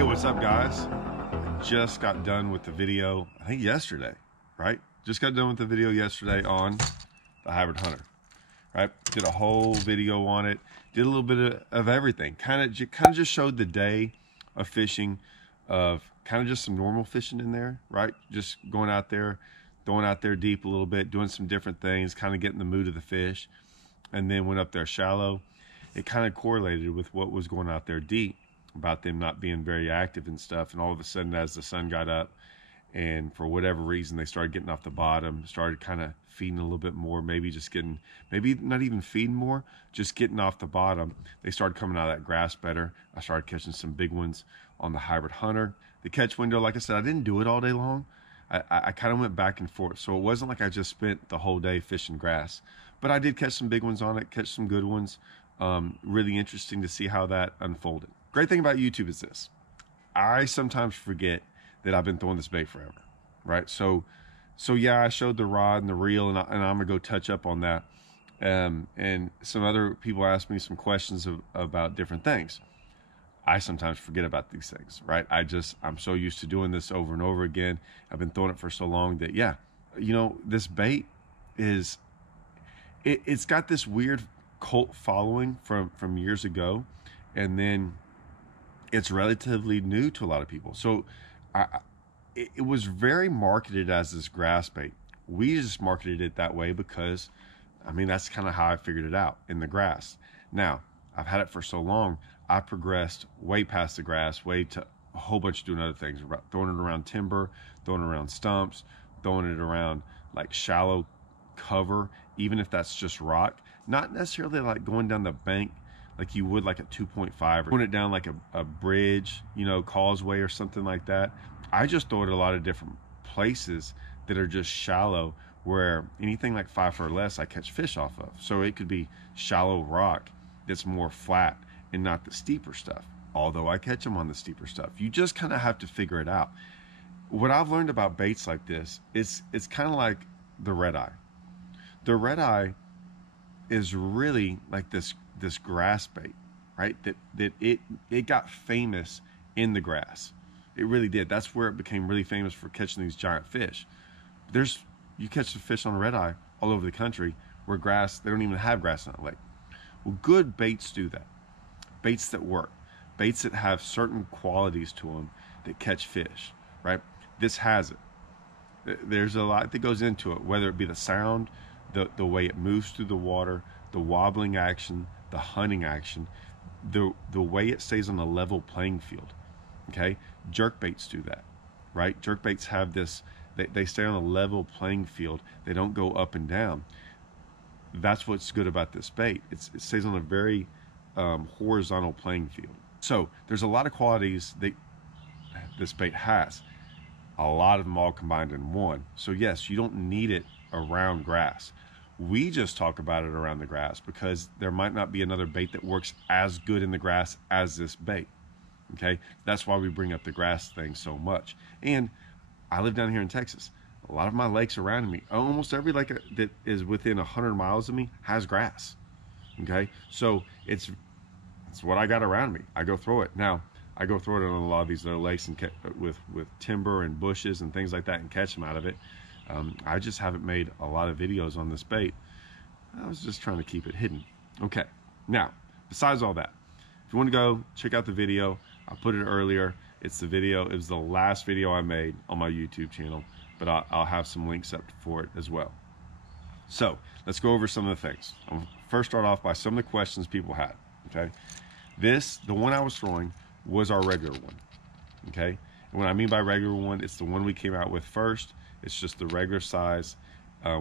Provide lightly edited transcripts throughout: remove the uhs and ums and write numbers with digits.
Hey, what's up, guys? Just got done with the video, I think yesterday, right? Just got done with the video yesterday on the Hybrid Hunter, right? Did a whole video on it. Did a little bit of everything. Kind of just showed the day of fishing, of kind of just some normal fishing in there, right? Just going out there, throwing out there deep a little bit, doing some different things, kind of getting the mood of the fish, and then went up there shallow. It kind of correlated with what was going out there deep, about them not being very active and stuff. And all of a sudden, as the sun got up and for whatever reason they started getting off the bottom, started kind of feeding a little bit more, maybe not even feeding more, just getting off the bottom, they started coming out of that grass better. I started catching some big ones on the Hybrid Hunter. The catch window, like I said, I didn't do it all day long. I kind of went back and forth, so it wasn't like I just spent the whole day fishing grass, but I did catch some big ones on it, catch some good ones. Really interesting to see how that unfolded. Great thing about YouTube is this: I sometimes forget that I've been throwing this bait forever, right? So yeah, I showed the rod and the reel, and I'm gonna go touch up on that. And some other people asked me some questions about different things. I sometimes forget about these things, right? I'm so used to doing this over and over again. I've been throwing it for so long that, yeah, you know, this bait it's got this weird cult following from years ago, and then it's relatively new to a lot of people. So it was very marketed as this grass bait. We just marketed it that way because, I mean, that's kind of how I figured it out, in the grass. Now, I've had it for so long, I've progressed way past the grass, way to a whole bunch of doing other things, throwing it around timber, throwing it around stumps, throwing it around like shallow cover, even if that's just rock. Not necessarily like going down the bank like you would like a 2.5, or throwing it down like a bridge, you know, causeway or something like that. I just throw it a lot of different places that are just shallow, where anything like 5 foot or less I catch fish off of. So it could be shallow rock that's more flat and not the steeper stuff, although I catch them on the steeper stuff. You just kind of have to figure it out. What I've learned about baits like this is it's kind of like the red eye. The red eye is really like this grass bait, right? That it got famous in the grass. It really did. That's where it became really famous, for catching these giant fish. You catch the fish on a red eye all over the country where they don't even have grass on the lake. Well, good baits do that. Baits that work. Baits that have certain qualities to them that catch fish, right? This has it. There's a lot that goes into it, whether it be the sound, the way it moves through the water, the wobbling action, the hunting action, the way it stays on a level playing field. Okay, jerk baits do that, right? Jerk baits have this, they stay on a level playing field. They don't go up and down. That's what's good about this bait. It stays on a very horizontal playing field. So there's a lot of qualities that this bait has, a lot of them all combined in one. So yes, you don't need it around grass. We just talk about it around the grass because there might not be another bait that works as good in the grass as this bait. Okay, that's why we bring up the grass thing so much. And I live down here in Texas. A lot of my lakes around me, almost every lake that is within 100 miles of me has grass. Okay, so it's what I got around me. I go throw it. Now, I go throw it on a lot of these other lakes and with timber and bushes and things like that, and catch them out of it. I just haven't made a lot of videos on this bait. I was just trying to keep it hidden. Okay, now, besides all that, if you want to go check out the video, I put it earlier. It was the last video I made on my YouTube channel, but I'll have some links up for it as well. So let's go over some of the things. I'll first start off by some of the questions people had. Okay, the one I was throwing was our regular one. Okay, and what I mean by regular one, it's the one we came out with first. It's just the regular size.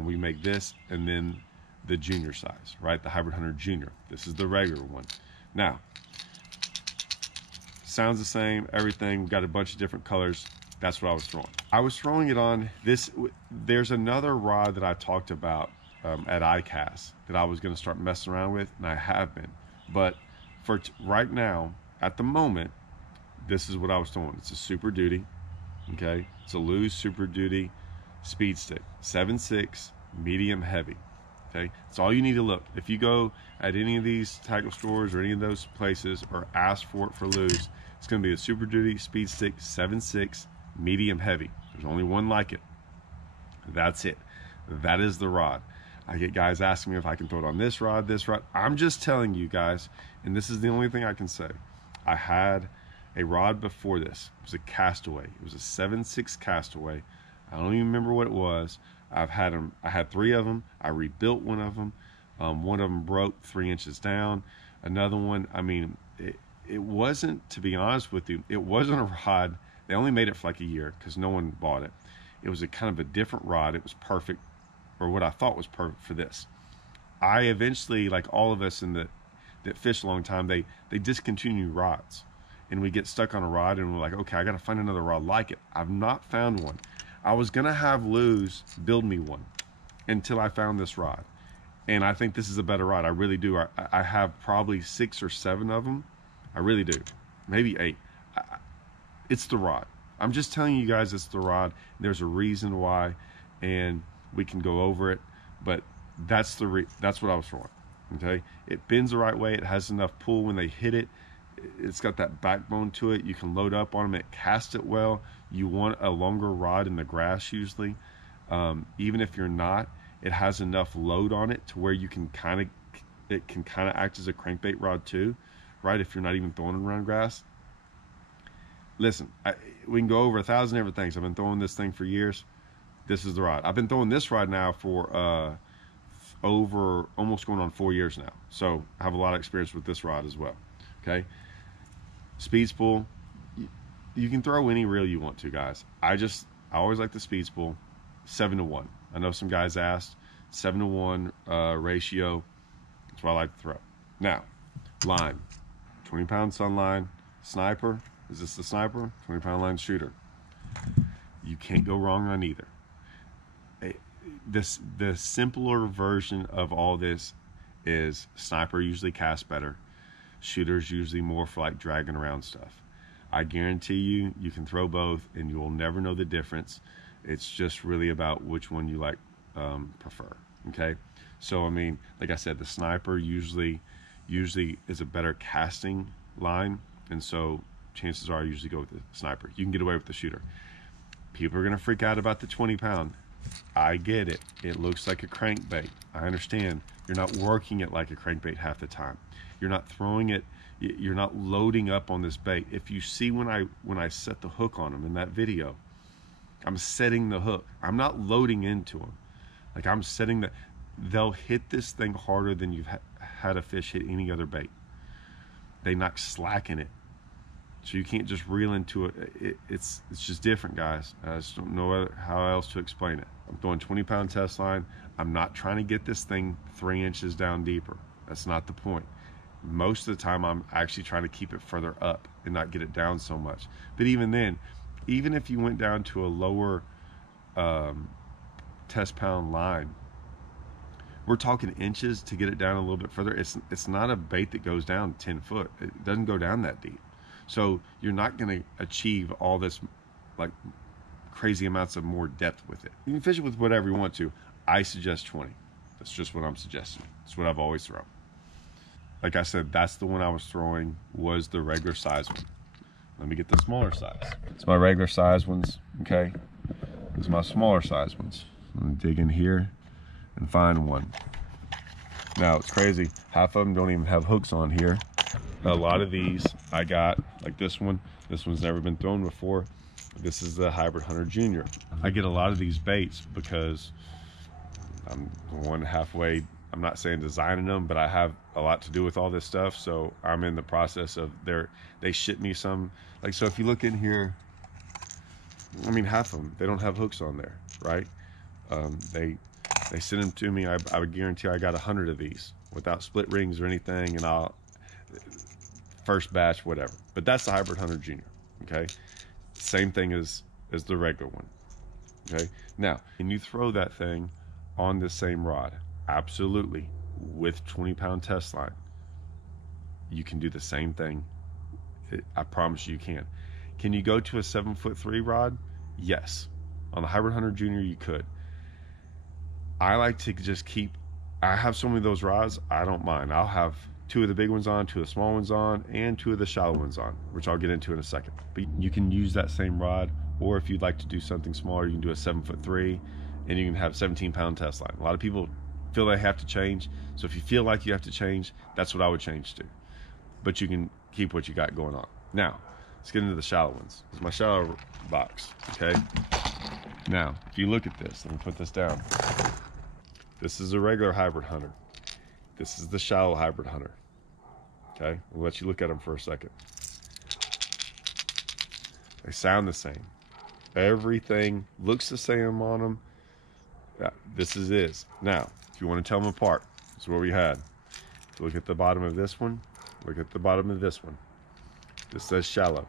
We make this, and then the junior size, right? The Hybrid Hunter Junior. This is the regular one. Now, sounds the same, everything. We've got a bunch of different colors. That's what I was throwing. I was throwing it on this. There's another rod that I talked about at ICAST that I was going to start messing around with, and I have been. But for right now, at the moment, this is what I was throwing. It's a Super Duty. Okay, it's a Lew's Super Duty speed stick, 7.6, medium heavy. Okay, that's all you need to look. If you go at any of these tackle stores or any of those places or ask for it for Lew's, it's going to be a Super Duty Speed Stick 7.6 medium heavy. There's only one like it. That's it. That is the rod. I get guys asking me if I can throw it on this rod, this rod. I'm just telling you guys, and this is the only thing I can say. I had a rod before this. It was a Castaway. It was a 7.6 Castaway. I don't even remember what it was. I had 3 of them. I rebuilt one of them. One of them broke 3 inches down. Another one, I mean, it wasn't, to be honest with you, it wasn't a rod. They only made it for like a year because no one bought it. It was a kind of a different rod. It was perfect, or what I thought was perfect for this. I eventually, like all of us that fish a long time, they discontinue rods. And we get stuck on a rod and we're like, okay, I got to find another rod like it. I've not found one. I was going to have Lew's build me one until I found this rod. And I think this is a better rod. I really do. I have probably 6 or 7 of them. I really do. Maybe 8. It's the rod. I'm just telling you guys it's the rod. There's a reason why, and we can go over it. But that's what I was throwing. Okay? It bends the right way. It has enough pull when they hit it. It's got that backbone to it. You can load up on them. It casts it well. You want a longer rod in the grass usually. Even if you're not, it has enough load on it to where you can it can kind of act as a crankbait rod too, right? If you're not even throwing it around grass. Listen, we can go over 1,000 different things. I've been throwing this thing for years. This is the rod. I've been throwing this rod now for over almost going on 4 years now. So I have a lot of experience with this rod as well. Okay. Speed spool, you can throw any reel you want to, guys. I always like the speed spool, 7-to-1. I know some guys asked, 7-to-1 ratio. That's what I like to throw. Now, line, 20-pound Sunline, sniper. Is this the sniper? 20-pound line shooter. You can't go wrong on either. The simpler version of all this is sniper usually casts better. Shooters usually more for like dragging around stuff. I guarantee you can throw both and you will never know the difference. It's just really about which one you like prefer. Okay, so I mean, like I said, the sniper usually is a better casting line, and so chances are I usually go with the sniper. You can get away with the shooter. People are gonna freak out about the 20-pound. I get it. It looks like a crankbait. I understand. You're not working it like a crankbait half the time. You're not throwing it. You're not loading up on this bait. If you see when I set the hook on them in that video, I'm setting the hook. I'm not loading into them. Like I'm setting the. They'll hit this thing harder than you've had a fish hit any other bait. They knock slack in it. So you can't just reel into it. It's just different, guys. I just don't know how else to explain it. I'm throwing 20-pound test line. I'm not trying to get this thing 3 inches down deeper. That's not the point. Most of the time, I'm actually trying to keep it further up and not get it down so much. But even then, even if you went down to a lower test pound line, we're talking inches to get it down a little bit further. It's not a bait that goes down 10 foot. It doesn't go down that deep. So you're not going to achieve all this like crazy amounts of more depth with it. You can fish it with whatever you want to. I suggest 20. That's just what I'm suggesting. It's what I've always thrown. Like I said, that's the one I was throwing, was the regular size one. Let me get the smaller size. It's my regular size ones, okay? These are my smaller size ones. I'm gonna dig in here and find one. Now, it's crazy. Half of them don't even have hooks on here. A lot of these I got, like this one. This one's never been thrown before. This is the Hybrid Hunter Junior. I get a lot of these baits because I'm the one halfway, I'm not saying designing them, but I have a lot to do with all this stuff. So I'm in the process of they ship me some, like, so if you look in here, I mean, half of them, they don't have hooks on there, right? They send them to me. I would guarantee I got 100 of these without split rings or anything. And I'll, first batch, whatever. But that's the Hybrid Hunter Junior, okay? Same thing as the regular one, okay? Now, can you throw that thing on the same rod? Absolutely. With 20-pound test line, you can do the same thing. I promise you can. Can you go to a 7'3" rod? Yes. On the Hybrid Hunter Junior, you could. I like to just keep I have so many of those rods, I don't mind. I'll have 2 of the big ones on, 2 of the small ones on, and 2 of the shallow ones on, which I'll get into in a second. But you can use that same rod, or if you'd like to do something smaller, you can do a 7'3", and you can have 17-pound test line. A lot of people feel they have to change, so if you feel like you have to change, that's what I would change to. But you can keep what you got going on. Now, let's get into the shallow ones. This is my shallow box, okay? Now, if you look at this, let me put this down. This is a regular hybrid hunter. This is the shallow hybrid hunter. Okay, we'll let you look at them for a second. They sound the same. Everything looks the same on them. Yeah, this is it. Now, if you want to tell them apart, this is what we had. Look at the bottom of this one. Look at the bottom of this one. This says shallow.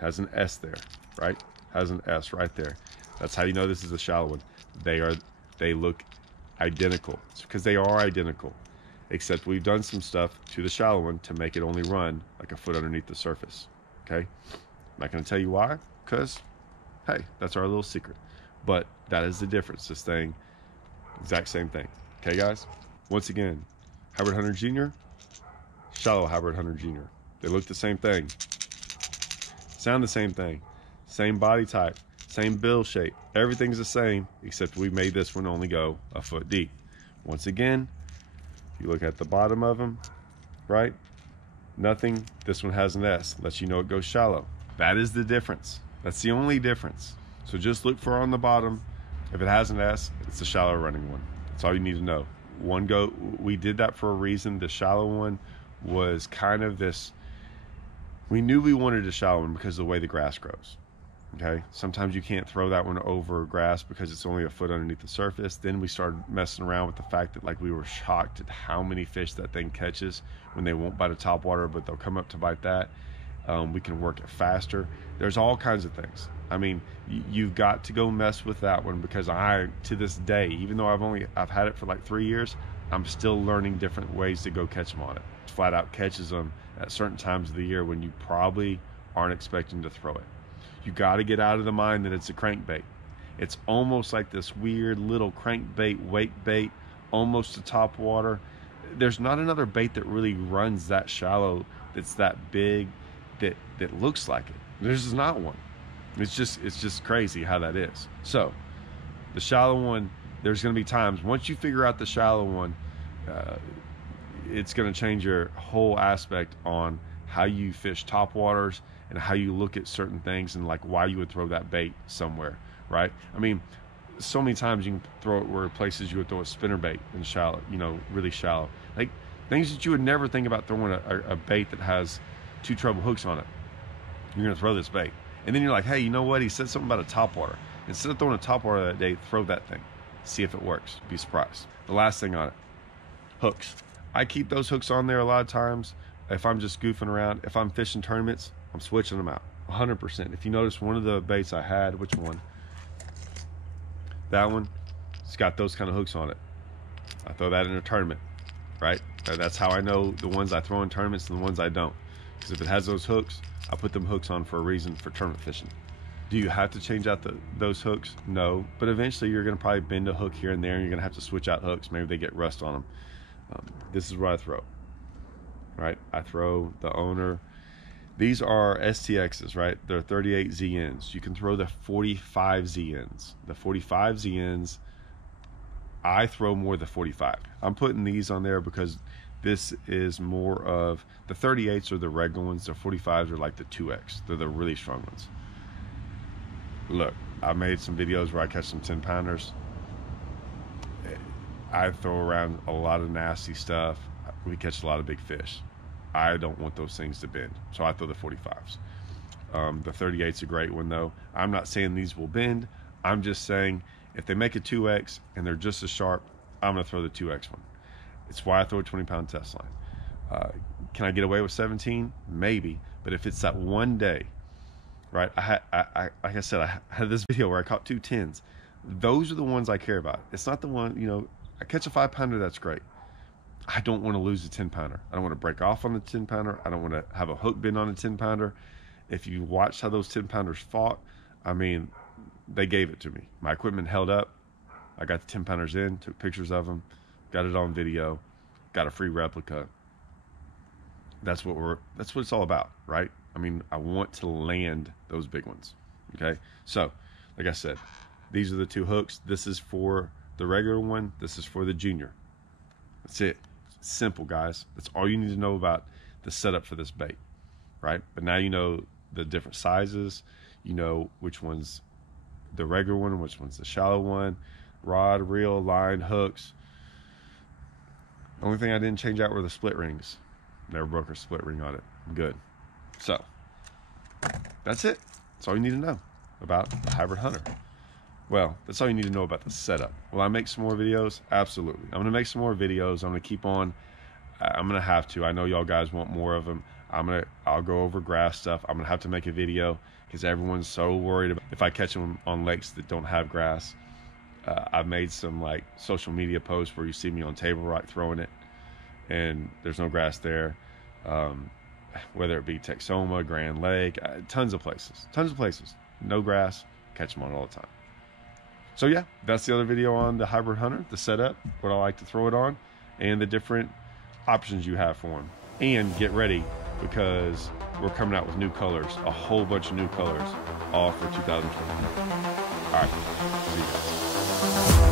Has an S there, right? Has an S right there. That's how you know this is a shallow one. They look identical. It's because they are identical, except we've done some stuff to the shallow one to make it only run like a foot underneath the surface. Okay, I'm not going to tell you why, because hey, that's our little secret. But that is the difference. This thing, exact same thing. Okay, guys. Once again, Hybrid Hunter Junior, shallow Hybrid Hunter Junior. They look the same thing, sound the same thing, same body type, same bill shape. Everything's the same, except we made this one only go a foot deep. Once again, if you look at the bottom of them, right? Nothing. This one has an S. Lets you know it goes shallow. That is the difference. That's the only difference. So just look for on the bottom. If it has an S, it's a shallow running one. That's all you need to know. We did that for a reason. The shallow one was kind of this. We knew we wanted a shallow one because of the way the grass grows. Okay, sometimes you can't throw that one over grass because it's only a foot underneath the surface. Then we started messing around with the fact that, like, we were shocked at how many fish that thing catches when they won't bite a topwater, but they'll come up to bite that. We can work it faster. There's all kinds of things. I mean, you've got to go mess with that one, because to this day, even though I've had it for like 3 years, I'm still learning different ways to go catch them on it. It flat out catches them at certain times of the year when you probably aren't expecting to throw it. You got to get out of the mind that it's a crankbait. It's almost like this weird little crankbait, wake bait, almost to top water. There's not another bait that really runs that shallow, that's that big, that looks like it. There's not one. It's just crazy how that is. So the shallow one, there's going to be times once you figure out the shallow one, it's going to change your whole aspect on how you fish top waters and how you look at certain things, and like why you would throw that bait somewhere, right? I mean, so many times you can throw it where places you would throw a spinner bait in shallow, really shallow, like things that you would never think about throwing a bait that has 2 treble hooks on it. You're gonna throw this bait, and then you're like, hey, you know what? He said something about a topwater. Instead of throwing a topwater that day, throw that thing. See if it works. Be surprised. The last thing on it, hooks. I keep those hooks on there a lot of times. If I'm just goofing around, if I'm fishing tournaments, I'm switching them out 100%. If you notice, one of the baits I had, which one? That one, it's got those kind of hooks on it. I throw that in a tournament, right? That's how I know the ones I throw in tournaments and the ones I don't. Because if it has those hooks, I put them hooks on for a reason, for tournament fishing. Do you have to change out those hooks? No, but eventually you're going to probably bend a hook here and there, and you're going to have to switch out hooks. Maybe they get rust on them. This is what I throw, right? I throw the Owner. These are STXs, right? They're 38 ZNs. You can throw the 45 ZNs. The 45 ZNs, I throw more the 45. I'm putting these on there because this is more of, the 38s are the regular ones. The 45s are like the 2X. They're the really strong ones. Look, I made some videos where I catch some 10-pounders. I throw around a lot of nasty stuff. We catch a lot of big fish. I don't want those things to bend, so I throw the 45s. The 38's a great one, though. I'm not saying these will bend. I'm just saying if they make a 2X and they're just as sharp, I'm going to throw the 2X one. It's why I throw a 20-pound test line. Can I get away with 17? Maybe. But if it's that one day, right? Like I said, I had this video where I caught 2 10s. Those are the ones I care about. It's not the one, I catch a 5-pounder, that's great. I don't want to lose a 10-pounder. I don't want to break off on the 10-pounder. I don't want to have a hook bend on a 10-pounder. If you watched how those 10-pounders fought, I mean, they gave it to me. My equipment held up. I got the 10-pounders in, took pictures of them. got it on video, got a free replica. That's what it's all about, right? I mean, I want to land those big ones. Okay, so like I said, these are the two hooks. This is for the regular one, this is for the junior. That's it. Simple, guys. That's all you need to know about the setup for this bait, right? But now you know the different sizes, you know which one's the regular one, which one's the shallow one, rod, reel, line, hooks. The only thing I didn't change out were the split rings. Never broke a split ring on it. Good. So that's it. That's all you need to know about the Hybrid Hunter. Well, that's all you need to know about the setup. Will I make some more videos? Absolutely. I'm gonna make some more videos. I'm gonna keep on. I'm gonna have to. I know y'all guys want more of them. I'll go over grass stuff. I'm gonna have to make a video because everyone's so worried about if I catch them on lakes that don't have grass. I've made some like social media posts where you see me on Table Rock throwing it and there's no grass there. Whether it be Texoma, Grand Lake, tons of places, no grass, catch them on all the time. So yeah, that's the other video on the Hybrid Hunter, the setup, what I like to throw it on, and the different options you have for them. And get ready, because we're coming out with new colors, a whole bunch of new colors, all for 2020. All right, see you guys.